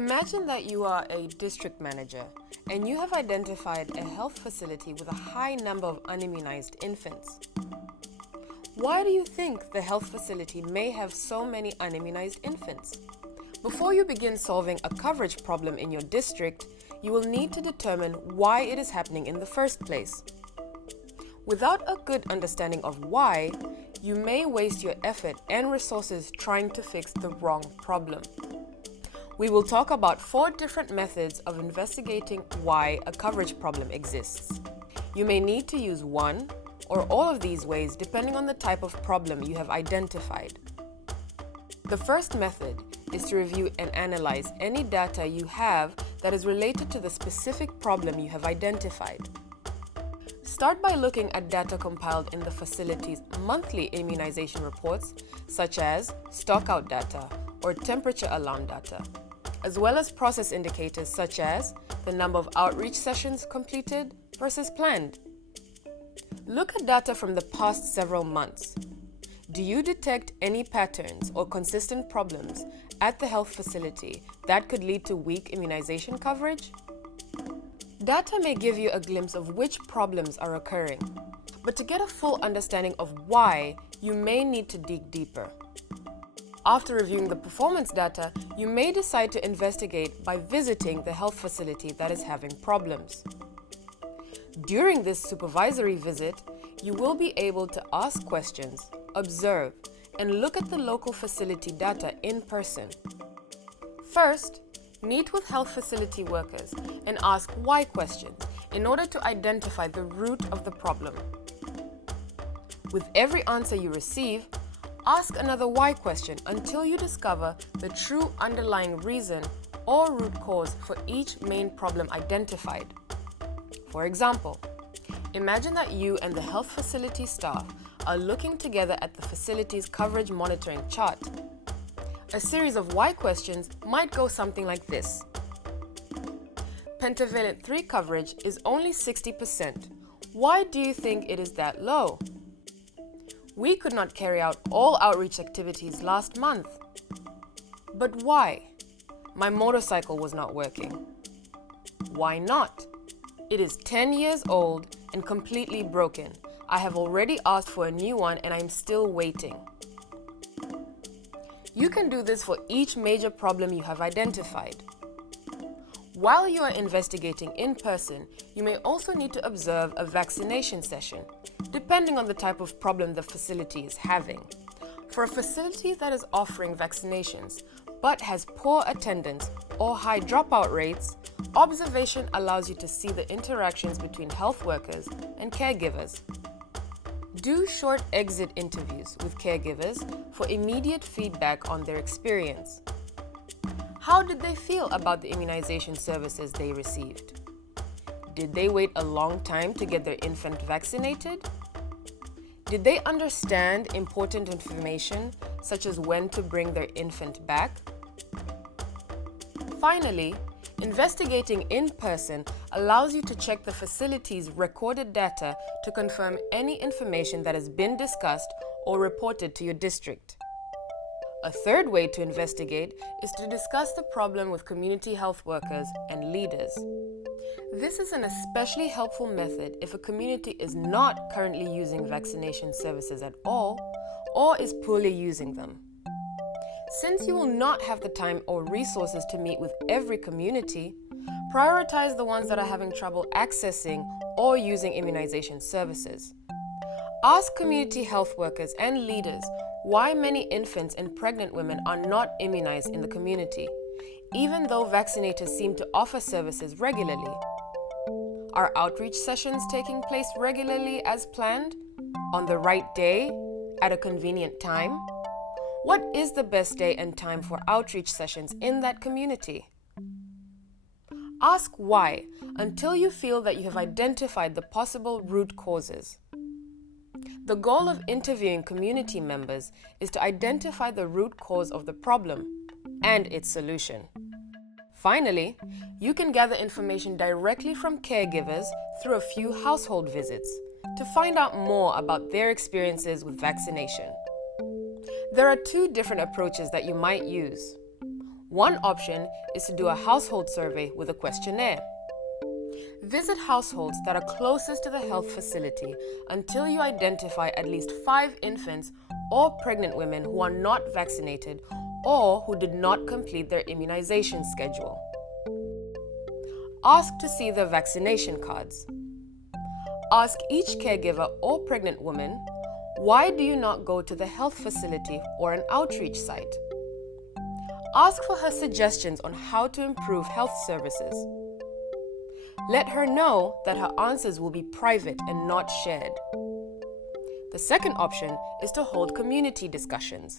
Imagine that you are a district manager and you have identified a health facility with a high number of unimmunized infants. Why do you think the health facility may have so many unimmunized infants? Before you begin solving a coverage problem in your district, you will need to determine why it is happening in the first place. Without a good understanding of why, you may waste your effort and resources trying to fix the wrong problem. We will talk about 4 different methods of investigating why a coverage problem exists. You may need to use one or all of these ways depending on the type of problem you have identified. The first method is to review and analyze any data you have that is related to the specific problem you have identified. Start by looking at data compiled in the facility's monthly immunization reports, such as stockout data or temperature alarm data, as well as process indicators such as the number of outreach sessions completed versus planned. Look at data from the past several months. Do you detect any patterns or consistent problems at the health facility that could lead to weak immunization coverage? Data may give you a glimpse of which problems are occurring, but to get a full understanding of why, you may need to dig deeper. After reviewing the performance data, you may decide to investigate by visiting the health facility that is having problems. During this supervisory visit, you will be able to ask questions, observe, and look at the local facility data in person. First, meet with health facility workers and ask why questions in order to identify the root of the problem. With every answer you receive, ask another why question until you discover the true underlying reason or root cause for each main problem identified. For example, imagine that you and the health facility staff are looking together at the facility's coverage monitoring chart. A series of why questions might go something like this. Pentavalent 3 coverage is only 60%. Why do you think it is that low? We could not carry out all outreach activities last month. But why? My motorcycle was not working. Why not? It is 10 years old and completely broken. I have already asked for a new one and I'm still waiting. You can do this for each major problem you have identified. While you are investigating in person, you may also need to observe a vaccination session, depending on the type of problem the facility is having. For a facility that is offering vaccinations but has poor attendance or high dropout rates, observation allows you to see the interactions between health workers and caregivers. Do short exit interviews with caregivers for immediate feedback on their experience. How did they feel about the immunization services they received? Did they wait a long time to get their infant vaccinated? Did they understand important information such as when to bring their infant back? Finally, investigating in person allows you to check the facility's recorded data to confirm any information that has been discussed or reported to your district. A third way to investigate is to discuss the problem with community health workers and leaders. This is an especially helpful method if a community is not currently using vaccination services at all or is poorly using them. Since you will not have the time or resources to meet with every community, prioritize the ones that are having trouble accessing or using immunization services. Ask community health workers and leaders why many infants and pregnant women are not immunized in the community, even though vaccinators seem to offer services regularly. Are outreach sessions taking place regularly as planned? On the right day? At a convenient time? What is the best day and time for outreach sessions in that community? Ask why until you feel that you have identified the possible root causes. The goal of interviewing community members is to identify the root cause of the problem and its solution. Finally, you can gather information directly from caregivers through a few household visits to find out more about their experiences with vaccination. There are 2 different approaches that you might use. One option is to do a household survey with a questionnaire. Visit households that are closest to the health facility until you identify at least 5 infants or pregnant women who are not vaccinated or who did not complete their immunization schedule. Ask to see their vaccination cards. Ask each caregiver or pregnant woman, why do you not go to the health facility or an outreach site? Ask for her suggestions on how to improve health services. Let her know that her answers will be private and not shared. The second option is to hold community discussions.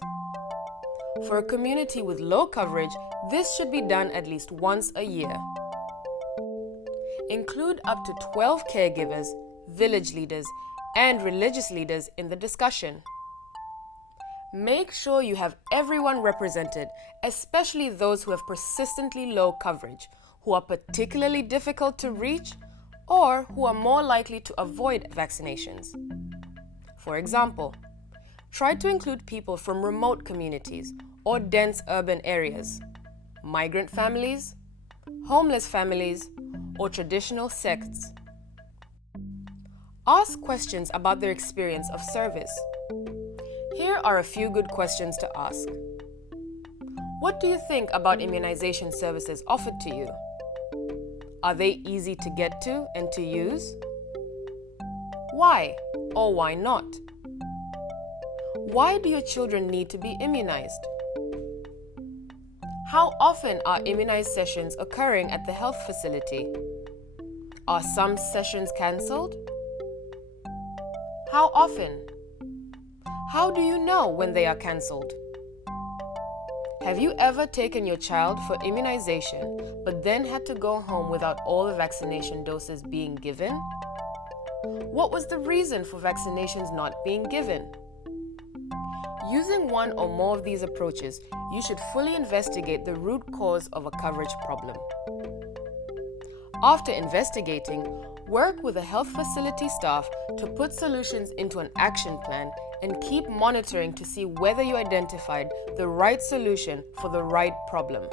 For a community with low coverage, this should be done at least once a year. Include up to 12 caregivers, village leaders, and religious leaders in the discussion. Make sure you have everyone represented, especially those who have persistently low coverage, who are particularly difficult to reach, or who are more likely to avoid vaccinations. For example, try to include people from remote communities or dense urban areas, migrant families, homeless families, or traditional sects. Ask questions about their experience of service. Here are a few good questions to ask. What do you think about immunization services offered to you? Are they easy to get to and to use? Why or why not? Why do your children need to be immunized? How often are immunized sessions occurring at the health facility? Are some sessions cancelled? How often? How do you know when they are cancelled? Have you ever taken your child for immunization but then had to go home without all the vaccination doses being given? What was the reason for vaccinations not being given? Using one or more of these approaches, you should fully investigate the root cause of a coverage problem. After investigating, work with the health facility staff to put solutions into an action plan and keep monitoring to see whether you identified the right solution for the right problem.